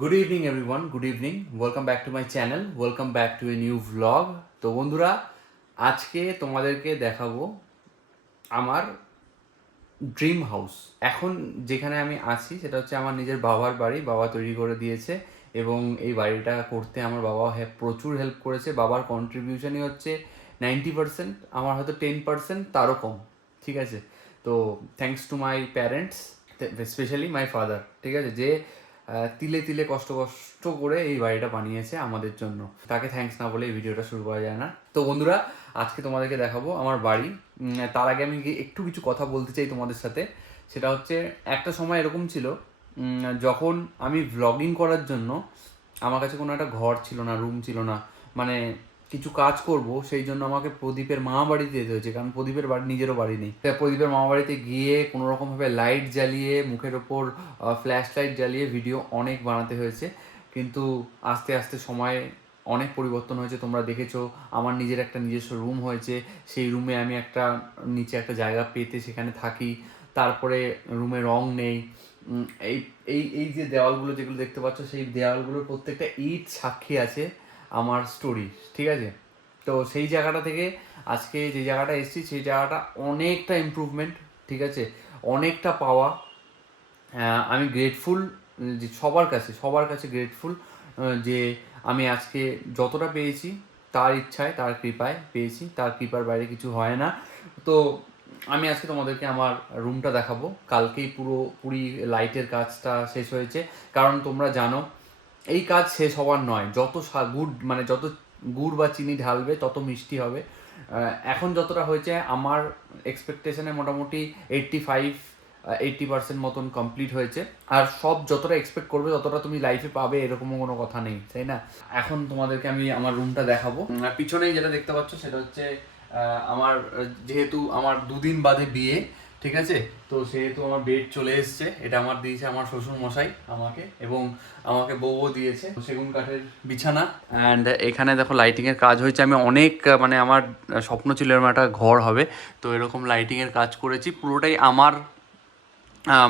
Good evening everyone, good evening. Welcome back to my channel, welcome back to a new vlog. তো বন্ধুরা, আজকে তোমাদেরকে দেখাবো আমার ড্রিম হাউস। এখন যেখানে আমি আছি সেটা হচ্ছে আমার নিজের বাবার বাড়ি। বাবা তৈরি করে দিয়েছে এবং এই বাড়িটা করতে আমার বাবা প্রচুর হেল্প করেছে। বাবার কন্ট্রিবিউশনই হচ্ছে 90%, আমার হয়তো 10% তারও কম। ঠিক আছে, তো thanks to my parents, specially my father. ঠিক আছে, যে তিলে তিলে কষ্ট কষ্ট করে এই বাড়িটা বানিয়েছে আমাদের জন্য। তাকে থ্যাঙ্কস না বলে এই ভিডিওটা শুরু করা যায় না। তো বন্ধুরা, আজকে তোমাদেরকে দেখাবো আমার বাড়ি। তার আগে আমি একটু কিছু কথা বলতে চাই তোমাদের সাথে। সেটা হচ্ছে, একটা সময় এরকম ছিল যখন আমি ভ্লগিং করার জন্য আমার কাছে কোনো একটা ঘর ছিল না, রুম ছিল না। মানে কিছু কাজ করব, সেই জন্য আমাকে প্রদীপের মামা বাড়িতে যেতে হয়েছে, কারণ প্রদীপের বাড়ি নিজেরও বাড়ি নেই। তাই প্রদীপের মামা বাড়িতে গিয়ে কোনো রকমভাবে লাইট জ্বালিয়ে, মুখের ওপর ফ্ল্যাশ লাইট জ্বালিয়ে ভিডিও অনেক বানাতে হয়েছে। কিন্তু আস্তে আস্তে সময় অনেক পরিবর্তন হয়েছে। তোমরা দেখেছো আমার নিজের একটা নিজস্ব রুম হয়েছে। সেই রুমে আমি একটা নিচে একটা জায়গা পেতে সেখানে থাকি। তারপরে রুমে রং নেই। এই এই এই যে দেওয়ালগুলো যেগুলো দেখতে পাচ্ছ, সেই দেওয়ালগুলোর প্রত্যেকটা ইট সাক্ষী আছে আমার স্টোরি। ঠিক আছে, তো সেই জায়গাটা থেকে আজকে যে জায়গাটা এসেছি, সেই জায়গাটা অনেকটা ইমপ্রুভমেন্ট। ঠিক আছে, অনেকটা পাওয়া। আমি গ্রেটফুল, যে সবার কাছে গ্রেটফুল যে আমি আজকে যতটা পেয়েছি তার ইচ্ছায়, তার কৃপায় পেয়েছি। তার কৃপার বাইরে কিছু হয় না। তো আমি আজকে তোমাদেরকে আমার রুমটা দেখাবো। কালকেই পুরোপুরি লাইটের কাজটা শেষ হয়েছে, কারণ তোমরা জানো এই কাজ শেষ হওয়ার নয়। যত মানে যত গুড় বা চিনি ঢালবে তত মিষ্টি হবে। এখন যতটা হয়েছে আমার এক্সপেকটেশনে মোটামুটি 80% মতন কমপ্লিট হয়েছে। আর সব যতটা এক্সপেক্ট করবে ততটা তুমি লাইফে পাবে এরকমও কোনো কথা নেই, তাই না? এখন তোমাদেরকে আমি আমার রুমটা দেখাবো। পিছনেই যেটা দেখতে পাচ্ছ সেটা হচ্ছে আমার, যেহেতু আমার 2 দিন বাদে বিয়ে, ঠিক আছে, তো সেহেতু আমার বেড চলে এসছে। এটা আমার দিয়েছে আমার শ্বশুর মশাই আমাকে, এবং আমাকে বউও দিয়েছে সেগুন কাঠের বিছানা। অ্যান্ড এখানে দেখো লাইটিংয়ের কাজ হয়েছে। আমি অনেক মানে আমার স্বপ্ন ছিল এরকম একটা ঘর হবে, তো এরকম লাইটিংয়ের কাজ করেছি। পুরোটাই আমার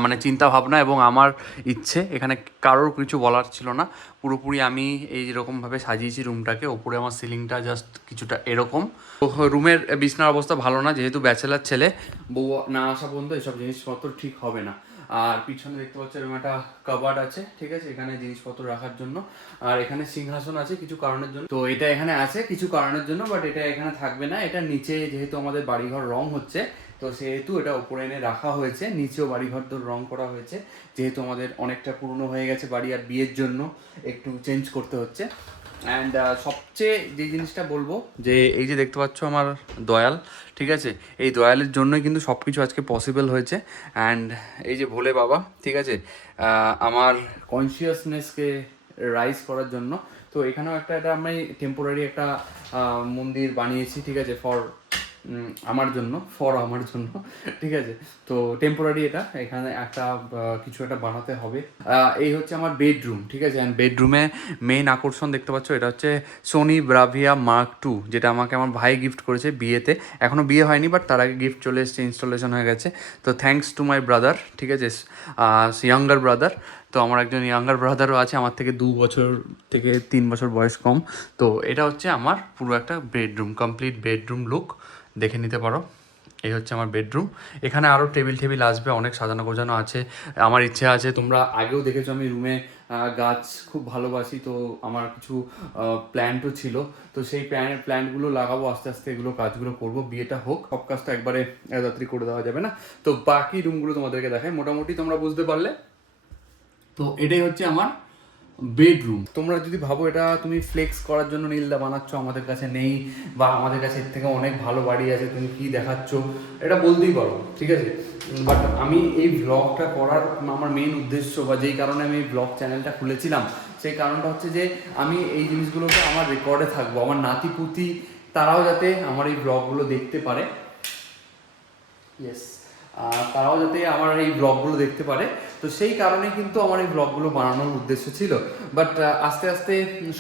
মানে চিন্তা ভাবনা এবং আমার ইচ্ছে। এখানে কারোর কিছু বলার ছিল না। পুরোপুরি আমি এই যেরকমভাবে সাজিয়েছি রুমটাকে। ওপরে আমার সিলিংটা জাস্ট কিছুটা এরকম। তো রুমের বিছনার অবস্থা ভালো না, যেহেতু ব্যাচেলার ছেলে, বউ না আসা পর্যন্ত এসব জিনিসপত্র ঠিক হবে না। আর পিছনে দেখতে পাচ্ছ এরকম একটা কাবার্ড আছে, ঠিক আছে, এখানে জিনিসপত্র রাখার জন্য। আর এখানে সিংহাসন আছে কিছু কারণের জন্য। তো এটা এখানে আছে কিছু কারণের জন্য, বাট এটা এখানে থাকবে না। এটা নিচে, যেহেতু আমাদের বাড়িঘর রং হচ্ছে, তো সেহেতু এটা উপরে এনে রাখা হয়েছে। নিচেও বাড়িঘর দর রং করা হয়েছে, যেহেতু আমাদের অনেকটা পুরনো হয়ে গেছে বাড়ি, আর বিয়ের জন্য একটু চেঞ্জ করতে হচ্ছে। অ্যান্ড সবচেয়ে যে জিনিসটা বলবো, যে এই যে দেখতে পাচ্ছ আমার দয়াল, ঠিক আছে, এই দয়ালের জন্যই কিন্তু সব কিছু আজকে পসিবল হয়েছে। অ্যান্ড এই যে ভোলে বাবা, ঠিক আছে, আমার কনসিয়াসনেসকে রাইজ করার জন্য। তো এখানেও এটা আমি টেম্পোরারি একটা মন্দির বানিয়েছি, ঠিক আছে, আমার জন্য, ঠিক আছে। তো টেম্পোরারি এটা, এখানে একটা কিছু একটা বানাতে হবে। এই হচ্ছে আমার বেডরুম, ঠিক আছে। অ্যান্ড বেডরুমে মেইন আকর্ষণ দেখতে পাচ্ছ, এটা হচ্ছে সোনি ব্রাভিয়া Mark II, যেটা আমাকে আমার ভাই গিফট করেছে বিয়েতে। এখনও বিয়ে হয়নি, বাট তার আগে গিফট চলে এসেছে, ইনস্টলেশন হয়ে গেছে। তো থ্যাঙ্কস টু মাই ব্রাদার, ঠিক আছে, ইয়াঙ্গার ব্রাদার। তো আমার একজন ইয়াঙ্গার ব্রাদারও আছে, আমার থেকে 2 বছর থেকে 3 বছর বয়স কম। তো এটা হচ্ছে আমার পুরো একটা বেডরুম, কমপ্লিট বেডরুম লুক, দেখে নিতে পারো। এই হচ্ছে আমার বেডরুম। এখানে আরও টেবিল আসবে, অনেক সাজানো গোছানো আছে। আমার ইচ্ছে আছে, তোমরা আগেও দেখেছো আমি রুমে গাছ খুব ভালোবাসি, তো আমার কিছু প্ল্যান্টও ছিল। তো সেই প্ল্যান্টগুলো লাগাবো আস্তে আস্তে, এগুলো কাজগুলো করব। বিয়েটা হোক, সব কাজ তো একবারে তাড়াতাড়ি করে দেওয়া যাবে না। তো বাকি রুমগুলো তোমাদেরকে দেখাই, মোটামুটি তোমরা বুঝতে পারলে। তো এটাই হচ্ছে আমার বেডরুম। তোমরা যদি ভাবো এটা তুমি ফ্লেক্স করার জন্য নীলদা বানাচ্ছ, আমাদের কাছে নেই, বা আমাদের কাছে এর থেকে অনেক ভালো বাড়ি আছে, তুমি কি দেখাচ্ছ, এটা বলতেই পারো, ঠিক আছে। বাট আমি এই ব্লগটা করার আমার মেইন উদ্দেশ্য, বা যেই কারণে আমি এই ব্লগ চ্যানেলটা খুলেছিলাম, সেই কারণটা হচ্ছে যে আমি এই জিনিসগুলোকে আমার রেকর্ডে থাকবো, আমার নাতিপুতি তারাও যাতে আমার এই ব্লগগুলো দেখতে পারে। ইয়েস, তারাও যাতে আমার এই ব্লগগুলো দেখতে পারে। তো সেই কারণে কিন্তু আমার এই ব্লগগুলো বানানোর উদ্দেশ্য ছিল। বাট আস্তে আস্তে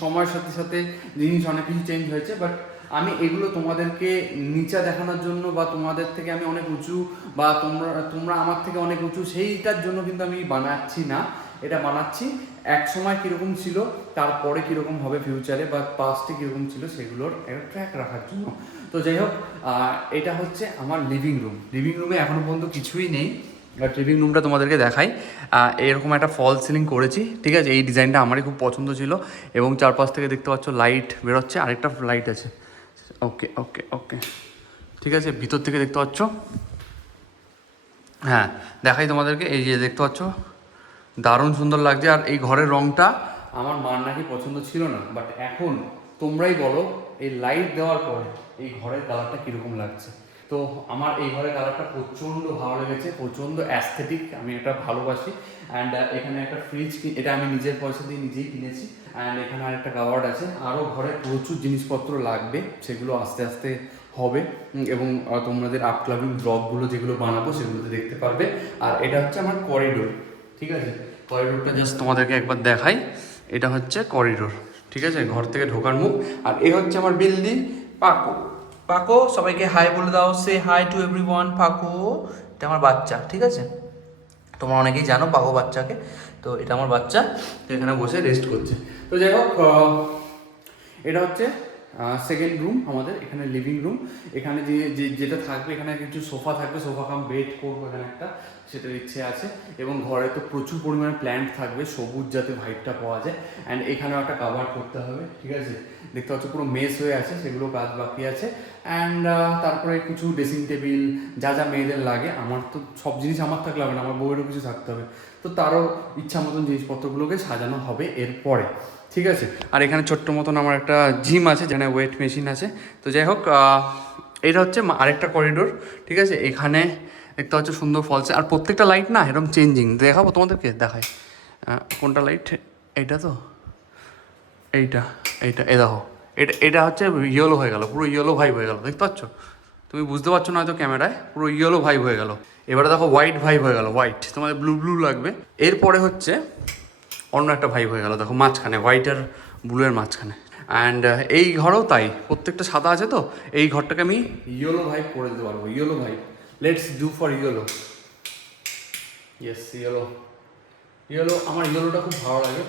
সময়ের সাথে সাথে জিনিস অনেক কিছু চেঞ্জ হয়েছে। বাট আমি এগুলো তোমাদেরকে নিচা দেখানোর জন্য, বা তোমাদের থেকে আমি অনেক উঁচু, বা তোমরা আমার থেকে অনেক উঁচু, সেইটার জন্য কিন্তু আমি বানাচ্ছি না। এটা বানাচ্ছি। এক সময় কীরকম ছিল, তারপরে কীরকম হবে ফিউচারে, বা পাস্টে কীরকম ছিল, সেগুলোর একটা ট্র্যাক রাখার জন্য। তো যাই হোক, এটা হচ্ছে আমার লিভিং রুম। লিভিং রুমে এখনও পর্যন্ত কিছুই নেই, বাট লিভিং রুমটা তোমাদেরকে দেখাই। এরকম একটা ফল সিলিং করেছি, ঠিক আছে। এই ডিজাইনটা আমারই খুব পছন্দ ছিল, এবং চারপাশ থেকে দেখতে পাচ্ছ লাইট বেরোচ্ছে, আরেকটা লাইট আছে। ওকে ওকে ওকে, ঠিক আছে। ভিতর থেকে দেখতে পাচ্ছ, হ্যাঁ দেখাই তোমাদেরকে, এই যে দেখতে পাচ্ছ দারুণ সুন্দর লাগছে। আর এই ঘরের রঙটা আমার মার নাকি পছন্দ ছিল না, বাট এখন তোমরাই বলো এই লাইট দেওয়ার পরে এই ঘরের কালারটা কীরকম লাগছে। তো আমার এই ঘরের কালারটা প্রচণ্ড ভালো লেগেছে, প্রচণ্ড অ্যাস্থেটিক, আমি এটা ভালোবাসি। অ্যান্ড এখানে একটা ফ্রিজ, এটা আমি নিজের পয়সা দিয়ে নিজেই কিনেছি। অ্যান্ড এখানে আরেকটা কাভার্ড আছে। আরও ঘরে প্রচুর জিনিসপত্র লাগবে, সেগুলো আস্তে আস্তে হবে, এবং তোমাদের আপকামিং ব্লগগুলো যেগুলো বানাবো সেগুলোতে দেখতে পারবে। আর এটা হচ্ছে আমার করিডোর, ঠিক আছে। করিডোরটা জাস্ট তোমাদেরকে একবার দেখাই। এটা হচ্ছে করিডোর, ঠিক আছে, ঘর থেকে ঢোকার মুখ। আর এই হচ্ছে আমার বিল্ডিং। পাকো, পাকো সবাইকে হাই বলে দাও, সে হাই টু এভরিওয়ান। পাকো, এটা আমার বাচ্চা, ঠিক আছে। তোমরা অনেকেই জানো পাকো বাচ্চাকে, তো এটা আমার বাচ্চা, তো এখানে বসে রেস্ট করছে। তো যাই হোক, এটা হচ্ছে সেকেন্ড রুম আমাদের। এখানে লিভিং রুম, এখানে যেটা থাকবে, এখানে কিছু সোফা থাকবে, সোফা কাম বেড করবো এখানে একটা, সেটার ইচ্ছে আছে। এবং ঘরে তো প্রচুর পরিমাণে প্ল্যান্ট থাকবে, সবুজ যাতে ভাইবটা পাওয়া যায়। অ্যান্ড এখানেও একটা কাভার করতে হবে, ঠিক আছে। দেখতে পাচ্ছ পুরো মেস হয়ে আছে, সেগুলো কাজ বাকি আছে। অ্যান্ড তারপরে কিছু ড্রেসিং টেবিল, যা যা মেয়েদের লাগে, আমার তো সব জিনিস আমার থাকলে হবে না, আমার বউয়েরও কিছু থাকতে হবে, তো তারও ইচ্ছা মতন জিনিসপত্রগুলোকে সাজানো হবে এরপরে, ঠিক আছে। আর এখানে ছোট্ট মতন আমার একটা জিম আছে, যেখানে ওয়েট মেশিন আছে। তো যাই হোক, এটা হচ্ছে আরেকটা করিডোর, ঠিক আছে। এখানে দেখতে হচ্ছে সুন্দর ফলসে, আর প্রত্যেকটা লাইট না এরকম চেঞ্জিং, দেখাবো তোমাদেরকে, দেখাই কোনটা লাইট, এইটা তো, এইটা এইটা এ দেখো, এটা হচ্ছে ইয়েলো হয়ে গেল, পুরো ইয়েলো ভাইব হয়ে গেল, দেখতে পাচ্ছ? তুমি বুঝতে পারছো না হয়তো ক্যামেরায়, পুরো ইয়েলো ভাইব হয়ে গেল। এবারে দেখো হোয়াইট ভাইব হয়ে গেল, হোয়াইট, তোমাদের ব্লু ব্লু লাগবে। এরপরে হচ্ছে অন্য একটা ভাইব হয়ে গেল, দেখো মাঝখানে হোয়াইট আর ব্লুয়ের মাঝখানে। অ্যান্ড এই ঘরেও তাই, প্রত্যেকটা সাদা আছে, তো এই ঘরটাকে আমি ইয়েলো ভাইব করে দিতে পারবো, yellow vibe. Let's do for yellow. Yes, yellow, yellow, আমার ইয়েলোটা খুব ভালো লাগে।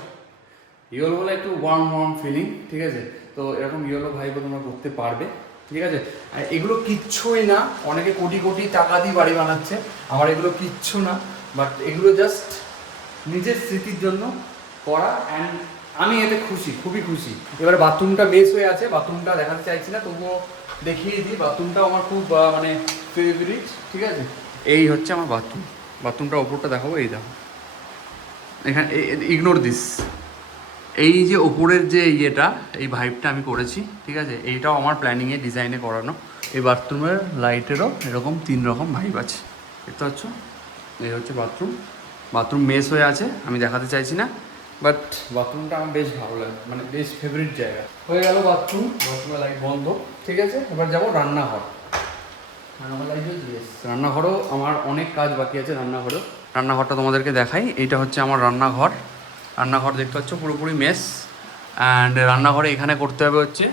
ইয়েলো হলে একটু ওয়ার্ম ওয়ার্ম ফিলিং, ঠিক আছে। তো এরকম ইয়েলো ভাইবও তোমরা করতে পারবে, ঠিক আছে। আর এগুলো কিচ্ছুই না, অনেকে কোটি কোটি টাকা দিয়ে বাড়ি বানাচ্ছে, আমার এগুলো কিচ্ছু না, বাট এগুলো জাস্ট নিজের স্মৃতির জন্য করা। অ্যান্ড আমি এতে খুশি, খুবই খুশি। এবারে বাথরুমটা বেস হয়ে আছে, বাথরুমটা দেখাতে চাইছি না, তবুও দেখিয়ে দিই। বাথরুমটাও আমার খুব মানে ফেভারিট, ঠিক আছে। এই হচ্ছে আমার বাথরুম, বাথরুমটা ওপরটা দেখাবো, এই দেখো এখানে, ইগনোর দিস, এই যে ওপরের যে ইয়েটা, এই ভাইবটা আমি করেছি, ঠিক আছে। এইটাও আমার প্ল্যানিংয়ে ডিজাইনে করানো। এই বাথরুমের লাইটেরও এরকম 3 রকম ভাইব আছে, দেখতে পাচ্ছ। এই হচ্ছে বাথরুম, বাথরুম মেস হয়ে আছে, আমি দেখাতে চাইছি না, বাট বাথরুমটা আমার বেশ ভালো লাগে, মানে বেশ ফেভারিট জায়গা। হয়ে গেল বাথরুম, বাথরুমের লাইট বন্ধ, ঠিক আছে। এবার যাবো রান্নাঘর। রান্নাঘর লাইট ইয়েস, রান্নাঘরও আমার অনেক কাজ বাকি আছে। রান্নাঘরটা তোমাদেরকে দেখাই। এইটা হচ্ছে আমার রান্নাঘর। রান্নাঘর দেখতে পাচ্ছ পুরোপুরি মেস। অ্যান্ড রান্নাঘরে এখানে করতে হবে হচ্ছে,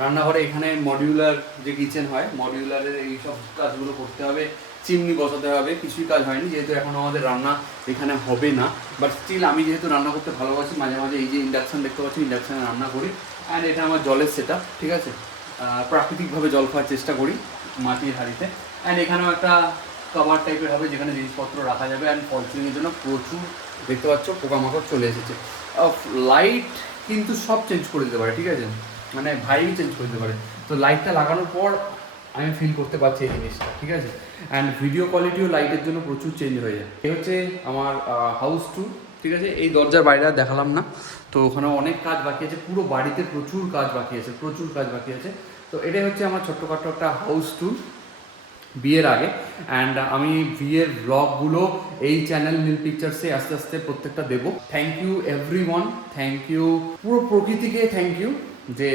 রান্নাঘরে এখানে মডিউলার যে কিচেন হয়, মডিউলারের এই সব কাজগুলো করতে হবে, চিমনি বসাতে হবে, কিছুই কাজ হয়নি, যেহেতু এখন আমাদের রান্না এখানে হবে না। বাট স্টিল আমি যেহেতু রান্না করতে ভালোবাসি, মাঝে মাঝে এই যে ইন্ডাকশান দেখতে পাচ্ছি, ইন্ডাকশানে রান্না করি। অ্যান্ড এটা আমার জলের সেটআপ, ঠিক আছে। প্রাকৃতিকভাবে জল খাওয়ার চেষ্টা করি মাটির হাঁড়িতে। অ্যান্ড এখানেও একটা কভার টাইপের হবে, যেখানে জিনিসপত্র রাখা যাবে। অ্যান্ড ফল সিলিংয়ের জন্য প্রচুর দেখতে পাচ্ছ পোকামাকড় চলে এসেছে। লাইট কিন্তু সব চেঞ্জ করে দিতে পারে, ঠিক আছে, মানে ভাইব চেঞ্জ করে দিতে পারে। তো লাইটটা লাগানোর পর আমি ফিল করতে পারছি এই জিনিসটা, ঠিক আছে। অ্যান্ড ভিডিও কোয়ালিটিও লাইটের জন্য প্রচুর চেঞ্জ হয়ে যায়। এই হচ্ছে আমার হাউস ট্যুর, ঠিক আছে। এই দরজার বাইরে আর দেখালাম না, তো ওখানে অনেক কাজ বাকি আছে, পুরো বাড়িতে প্রচুর কাজ বাকি আছে, প্রচুর কাজ বাকি আছে। তো এটাই হচ্ছে আমার ছোট্টখাটো একটা হাউস ট্যুর বিয়ের আগে। অ্যান্ড আমি বিয়ের ব্লগগুলো এই চ্যানেল নীল পিকচার্সে আস্তে আস্তে প্রত্যেকটা দেবো। Thank you everyone, thank you পুরো প্রকৃতিকে, থ্যাংক ইউ যে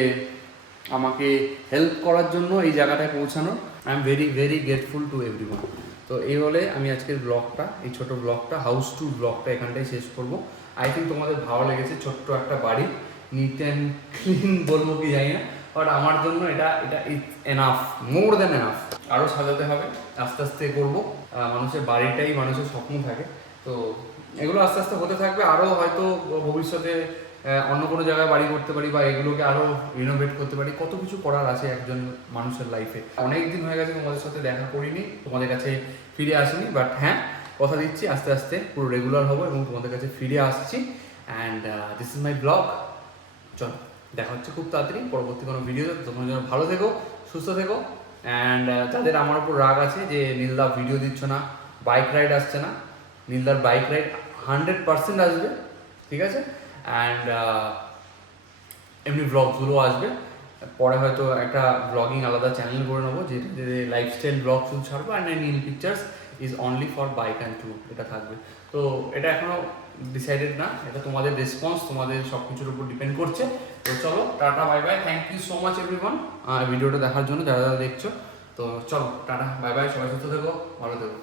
আমাকে হেল্প করার জন্য এই জায়গাটায় পৌঁছানো। I am very very grateful to everyone. তো এই বলে আমি আজকের ব্লগটা, এই ছোটো ব্লগটা, হাউস ট্যুর ব্লগটা এখানটায় শেষ করব। আই থিঙ্ক তোমাদের ভালো লেগেছে, ছোট্ট একটা বাড়ি, নিট অ্যান্ড ক্লিন বলবো কি জানি না, বাট আমার জন্য এটা it's enough, more than enough. আরও সাজাতে হবে, আস্তে আস্তে করবো। মানুষের বাড়িটাই মানুষের স্বপ্ন থাকে, তো এগুলো আস্তে আস্তে হতে থাকবে, আরও হয়তো ভবিষ্যতে অন্য কোনো জায়গায় বাড়ি করতে পারি বা এগুলোকে আরও রিনোভেট করতে পারি। কত কিছু করার আছে একজন মানুষের লাইফে। অনেক দিন হয়ে গেছে তোমাদের সাথে দেখা করিনি, তোমাদের কাছে ফিরে আসিনি, বাট হ্যাঁ কথা দিচ্ছি আস্তে আস্তে পুরো রেগুলার হবো এবং তোমাদের কাছে ফিরে আসছি। And this is my blog. চলো দেখা হচ্ছে খুব তাড়াতাড়ি পরবর্তী কোনো ভিডিওতে। তোমরা যেন ভালো থেকো, সুস্থ থেকো। অ্যান্ড যাদের আমার উপর রাগ আছে যে নীলদা ভিডিও দিচ্ছ না, বাইক রাইড আসছে না, নীলদার বাইক রাইড 100% আসবে, ঠিক আছে? অ্যান্ড এমনি ব্লগসগুলো আসবে পরে, হয়তো একটা ব্লগিং আলাদা চ্যানেল করে নেবো যেটাতে লাইফস্টাইল ব্লগ শুধু ছাড়বো। And Neel pictures is only for bike and tour, এটা থাকবে। তো এটা এখনও ডিসাইডেড না, এটা তোমাদের রেসপন্স, তোমাদের সব কিছুর উপর ডিপেন্ড করছে। তো চলো tata bye bye, thank you so much everyone ভিডিওটা দেখার জন্য যারা যারা দেখছো। তো চলো টাটা বাই বাই, সবাই সুস্থ থেকো, ভালো থেকো।